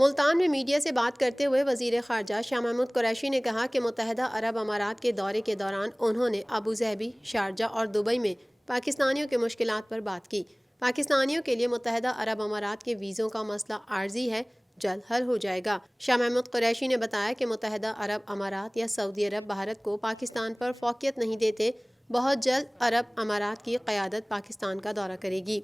ملتان میں میڈیا سے بات کرتے ہوئے وزیر خارجہ شاہ محمود قریشی نے کہا کہ متحدہ عرب امارات کے دورے کے دوران انہوں نے ابوظہبی، شارجہ اور دبئی میں پاکستانیوں کے مشکلات پر بات کی۔ پاکستانیوں کے لیے متحدہ عرب امارات کے ویزوں کا مسئلہ عارضی ہے، جلد حل ہو جائے گا۔ شاہ محمود قریشی نے بتایا کہ متحدہ عرب امارات یا سعودی عرب بھارت کو پاکستان پر فوقیت نہیں دیتے، بہت جلد عرب امارات کی قیادت پاکستان کا دورہ کرے گی۔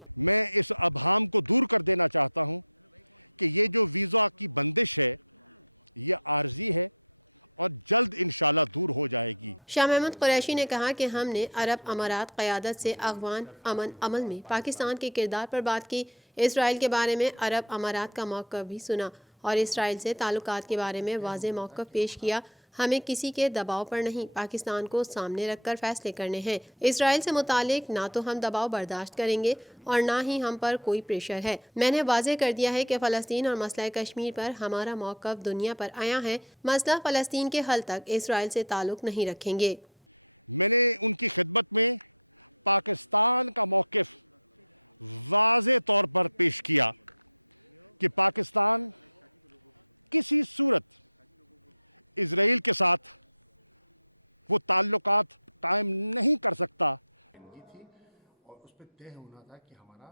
شاہ محمود قریشی نے کہا کہ ہم نے عرب امارات قیادت سے افغان امن عمل میں پاکستان کے کردار پر بات کی، اسرائیل کے بارے میں عرب امارات کا موقف بھی سنا اور اسرائیل سے تعلقات کے بارے میں واضح موقف پیش کیا۔ ہمیں کسی کے دباؤ پر نہیں، پاکستان کو سامنے رکھ کر فیصلے کرنے ہیں۔ اسرائیل سے متعلق نہ تو ہم دباؤ برداشت کریں گے اور نہ ہی ہم پر کوئی پریشر ہے۔ میں نے واضح کر دیا ہے کہ فلسطین اور مسئلہ کشمیر پر ہمارا موقف دنیا پر عیاں ہے، مسئلہ فلسطین کے حل تک اسرائیل سے تعلق نہیں رکھیں گے۔ تھی اور اس پہ طے ہونا تھا کہ ہمارا